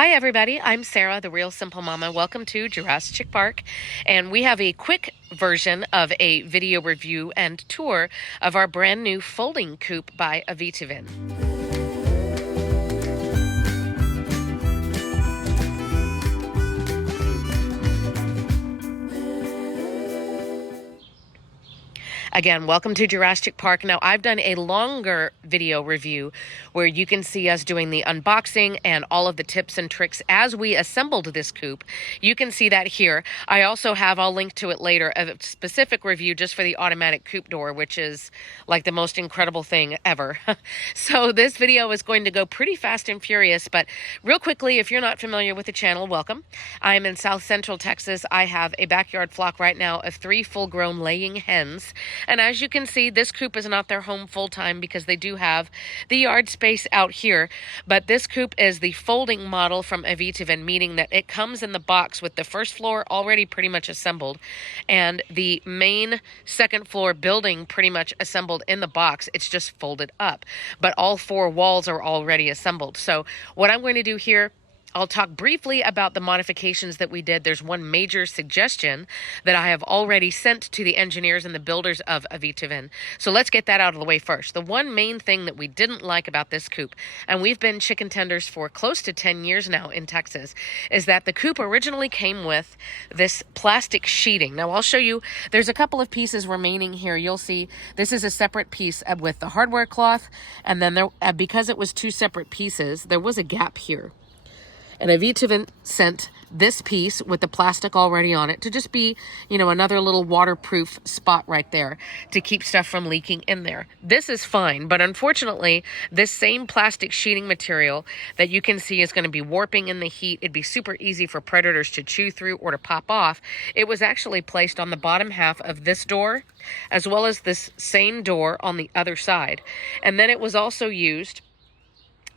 Hi everybody, I'm Sarah, the Real Simple Mama. Welcome to Jurassic Park, and we have a quick version of a video review and tour of our brand new folding coop by Aivituvin. Again, welcome to Jurassic Park. Now, I've done a longer video review where you can see us doing the unboxing and all of the tips and tricks as we assembled this coop. You can see that here. I also have, I'll link to it later, a specific review just for the automatic coop door, which is like the most incredible thing ever. So this video is going to go pretty fast and furious, but real quickly, if you're not familiar with the channel, welcome. I'm in South Central Texas. I have a backyard flock right now of 3 full-grown laying hens. And as you can see, this coop is not their home full-time because they do have the yard space out here. But this coop is the folding model from Aivituvin, meaning that it comes in the box with the first floor already pretty much assembled and the main second floor building pretty much assembled in the box. It's just folded up. But all 4 walls are already assembled. So what I'm going to do here, I'll talk briefly about the modifications that we did. There's one major suggestion that I have already sent to the engineers and the builders of Aivituvin. So let's get that out of the way first. The one main thing that we didn't like about this coop, and we've been chicken tenders for close to 10 years now in Texas, is that the coop originally came with this plastic sheeting. Now I'll show you, there's a couple of pieces remaining here. You'll see this is a separate piece with the hardware cloth, and then there, because it was 2 separate pieces, there was a gap here. And Aivituvin sent this piece with the plastic already on it to just be, you know, another little waterproof spot right there to keep stuff from leaking in there. This is fine, but unfortunately, this same plastic sheeting material that you can see is going to be warping in the heat. It'd be super easy for predators to chew through or to pop off. It was actually placed on the bottom half of this door, as well as this same door on the other side. And then it was also used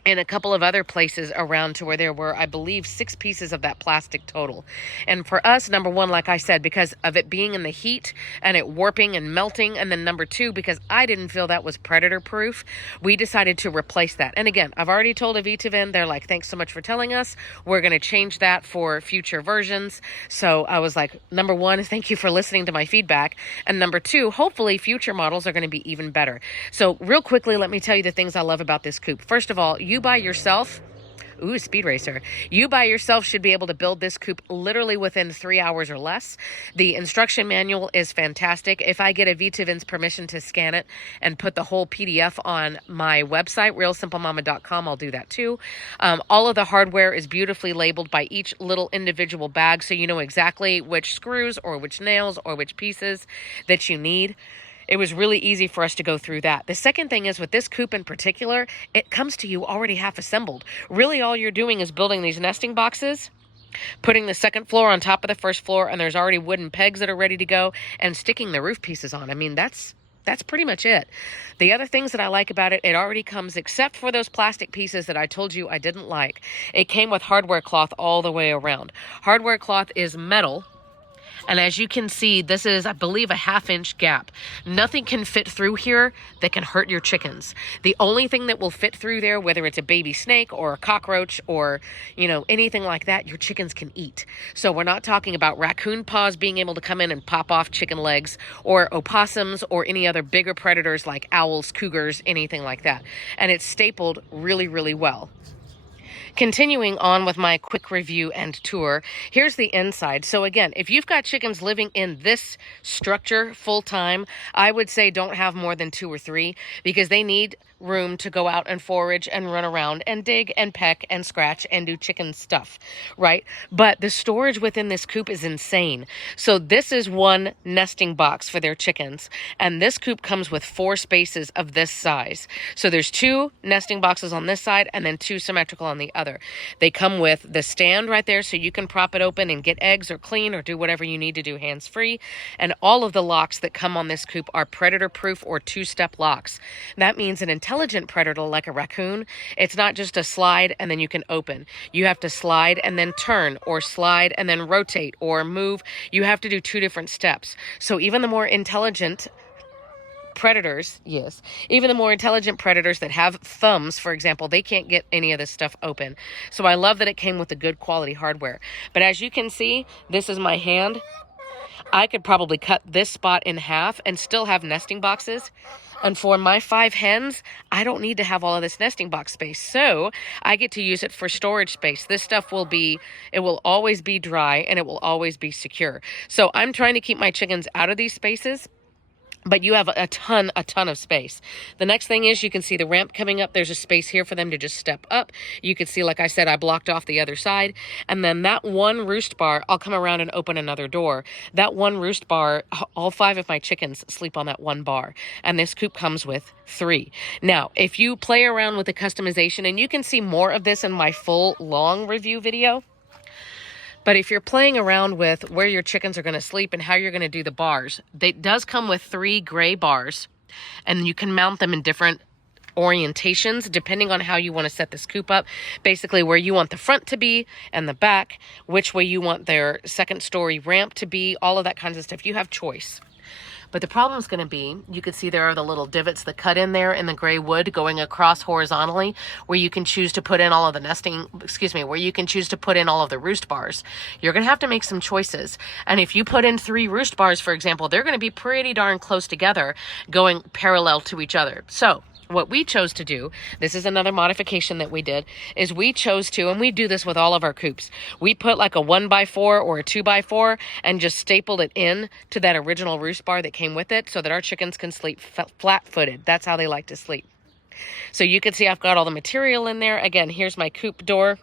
in a couple of other places around to where there were, I believe, 6 pieces of that plastic total. And for us, number one, like I said, because of it being in the heat and it warping and melting, and then number 2, because I didn't feel that was predator proof, we decided to replace that. And again, I've already told Aivituvin, they're like, thanks so much for telling us. We're going to change that for future versions. So I was like, number 1, thank you for listening to my feedback. And number 2, hopefully future models are going to be even better. So real quickly, let me tell you the things I love about this coop. First of all, you by yourself, ooh, speed racer. You by yourself should be able to build this coop literally within 3 hours or less. The instruction manual is fantastic. If I get Aivituvin's permission to scan it and put the whole PDF on my website, realsimplemama.com, I'll do that too. All of the hardware is beautifully labeled by each little individual bag, so you know exactly which screws or which nails or which pieces that you need. It was really easy for us to go through that. The second thing is with this coop in particular, it comes to you already half assembled. Really all you're doing is building these nesting boxes, putting the second floor on top of the first floor, and there's already wooden pegs that are ready to go, and sticking the roof pieces on. I mean, that's pretty much it. The other things that I like about it, it already comes, except for those plastic pieces that I told you I didn't like. It came with hardware cloth all the way around. Hardware cloth is metal. And as you can see, this is, I believe, a 1/2-inch gap. Nothing can fit through here that can hurt your chickens. The only thing that will fit through there, whether it's a baby snake or a cockroach or, you know, anything like that, your chickens can eat. So we're not talking about raccoon paws being able to come in and pop off chicken legs, or opossums or any other bigger predators like owls, cougars, anything like that. And it's stapled really, really well. Continuing on with my quick review and tour, here's the inside. So again, if you've got chickens living in this structure full time, I would say don't have more than 2 or 3 because they need room to go out and forage and run around and dig and peck and scratch and do chicken stuff, right? But the storage within this coop is insane. So this is one nesting box for their chickens, and this coop comes with 4 spaces of this size. So there's 2 nesting boxes on this side and then 2 symmetrical on the other. They come with the stand right there so you can prop it open and get eggs or clean or do whatever you need to do hands-free. And all of the locks that come on this coop are predator-proof or 2-step locks. That means an intelligent predator like a raccoon, it's not just a slide and then you can open. You have to slide and then turn, or slide and then rotate or move. You have to do 2 different steps. So even the more intelligent predators, yes, even the more intelligent predators that have thumbs, for example, they can't get any of this stuff open. So I love that it came with the good quality hardware. But as you can see, this is my hand. I could probably cut this spot in half and still have nesting boxes. And for my 5 hens, I don't need to have all of this nesting box space. So I get to use it for storage space. This stuff it will always be dry and it will always be secure. So I'm trying to keep my chickens out of these spaces, but you have a ton of space. The next thing is you can see the ramp coming up. There's a space here for them to just step up. You can see, like I said, I blocked off the other side. And then that one roost bar, I'll come around and open another door. That one roost bar, all 5 of my chickens sleep on that one bar. And this coop comes with 3. Now, if you play around with the customization, and you can see more of this in my full long review video, but if you're playing around with where your chickens are going to sleep and how you're going to do the bars, it does come with 3 gray bars, and you can mount them in different orientations depending on how you want to set this coop up. Basically where you want the front to be and the back, which way you want their 2nd story ramp to be, all of that kinds of stuff. You have choice. But the problem is going to be, you can see there are the little divots that cut in there in the gray wood going across horizontally, where you can choose to put in all of the where you can choose to put in all of the roost bars. You're going to have to make some choices. And if you put in 3 roost bars, for example, they're going to be pretty darn close together, going parallel to each other. So what we chose to do, this is another modification that we did, is we chose to, and we do this with all of our coops, we put like a 1x4 or a 2x4 and just stapled it in to that original roost bar that came with it so that our chickens can sleep flat-footed. That's how they like to sleep. So you can see I've got all the material in there. Again, here's my coop door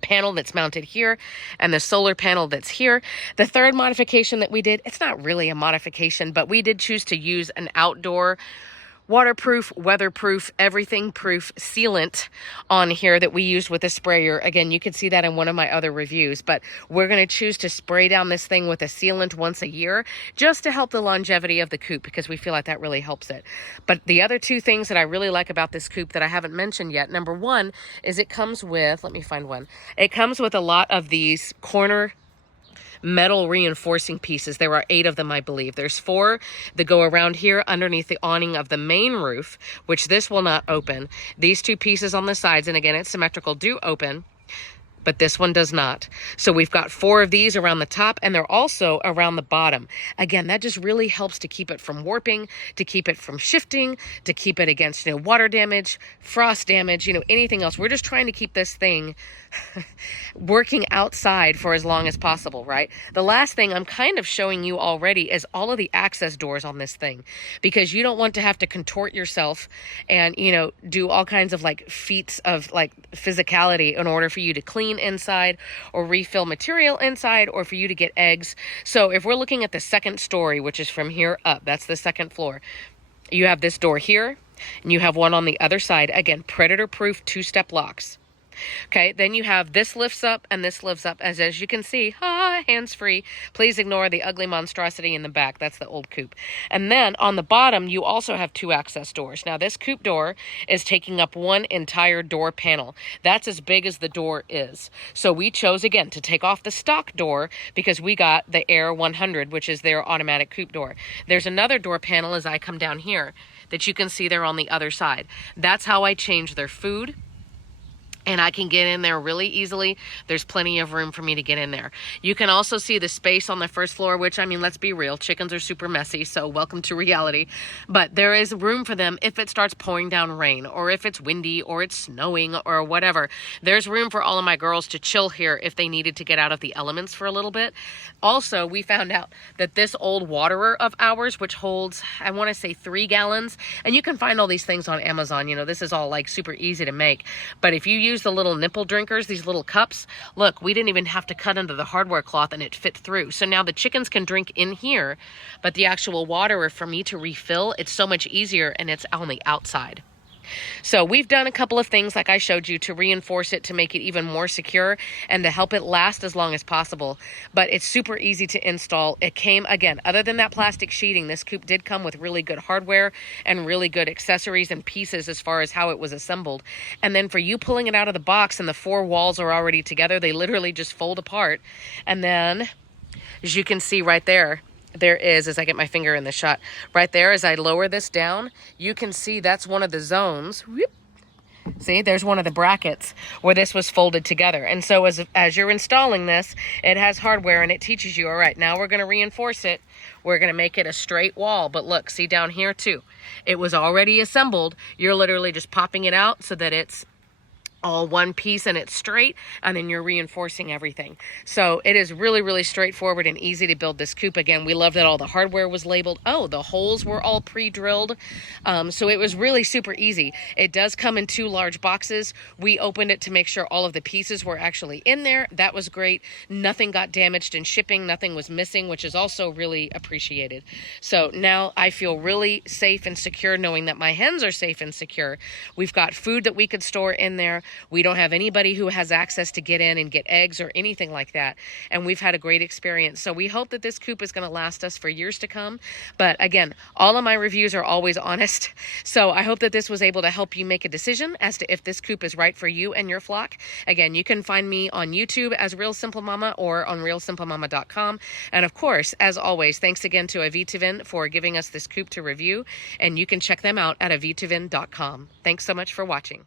panel that's mounted here and the solar panel that's here. The 3rd modification that we did, it's not really a modification, but we did choose to use an outdoor waterproof, weatherproof, everything proof sealant on here that we used with a sprayer. Again, you can see that in one of my other reviews, but we're going to choose to spray down this thing with a sealant once a year just to help the longevity of the coop, because we feel like that really helps it. But the other 2 things that I really like about this coop that I haven't mentioned yet, number 1 is it comes with, let me find one. It comes with a lot of these corner metal reinforcing pieces. There are 8 of them, I believe. There's 4 that go around here underneath the awning of the main roof, which this will not open. These 2 pieces on the sides, and again, it's symmetrical, do open, but this one does not. So we've got 4 of these around the top, and they're also around the bottom. Again, that just really helps to keep it from warping, to keep it from shifting, to keep it against, water damage, frost damage, anything else. We're just trying to keep this thing working outside for as long as possible, right? The last thing I'm kind of showing you already is all of the access doors on this thing, because you don't want to have to contort yourself and, do all kinds of feats of physicality in order for you to clean inside or refill material inside or for you to get eggs. So if we're looking at the 2nd story, which is from here up, that's the 2nd floor, you have this door here and you have one on the other side. Again, predator proof 2-step locks. Okay, then you have this lifts up and this lifts up, as you can see, hands-free. Please ignore the ugly monstrosity in the back. That's the old coop. And then on the bottom, you also have 2 access doors. Now, this coop door is taking up one entire door panel. That's as big as the door is. So we chose, again, to take off the stock door because we got the AIR100, which is their automatic coop door. There's another door panel as I come down here that you can see there on the other side. That's how I change their food. And I can get in there really easily. There's plenty of room for me to get in there. You can also see the space on the 1st floor, which, let's be real, chickens are super messy, so welcome to reality. But there is room for them if it starts pouring down rain, or if it's windy, or it's snowing, or whatever. There's room for all of my girls to chill here if they needed to get out of the elements for a little bit. Also, we found out that this old waterer of ours, which holds, I want to say 3 gallons, and you can find all these things on Amazon. This is all super easy to make. But if you use the little nipple drinkers, these little cups, look, we didn't even have to cut into the hardware cloth and it fit through. So now the chickens can drink in here, but the actual water for me to refill, it's so much easier and it's on the outside. So we've done a couple of things like I showed you to reinforce it, to make it even more secure and to help it last as long as possible. But it's super easy to install. It came, again, other than that plastic sheeting, this coop did come with really good hardware and really good accessories and pieces as far as how it was assembled. And then for you pulling it out of the box and the 4 walls are already together, they literally just fold apart. And then, as you can see right there, there is, as I get my finger in the shot, right there as I lower this down, you can see that's one of the zones. Whoop. See, there's one of the brackets where this was folded together. And so as you're installing this, it has hardware and it teaches you, all right, now we're going to reinforce it. We're going to make it a straight wall. But look, see down here too. It was already assembled. You're literally just popping it out so that it's all one piece and it's straight, and then you're reinforcing everything. So it is really, really straightforward and easy to build this coop. Again, we love that all the hardware was labeled. Oh, the holes were all pre-drilled. So it was really super easy. It does come in 2 large boxes. We opened it to make sure all of the pieces were actually in there. That was great. Nothing got damaged in shipping. Nothing was missing, which is also really appreciated. So now I feel really safe and secure knowing that my hens are safe and secure. We've got food that we could store in there. We don't have anybody who has access to get in and get eggs or anything like that. And we've had a great experience. So we hope that this coop is going to last us for years to come. But again, all of my reviews are always honest. So I hope that this was able to help you make a decision as to if this coop is right for you and your flock. Again, you can find me on YouTube as Real Simple Mama or on realsimplemama.com. And of course, as always, thanks again to Aivituvin for giving us this coop to review. And you can check them out at aivituvin.com. Thanks so much for watching.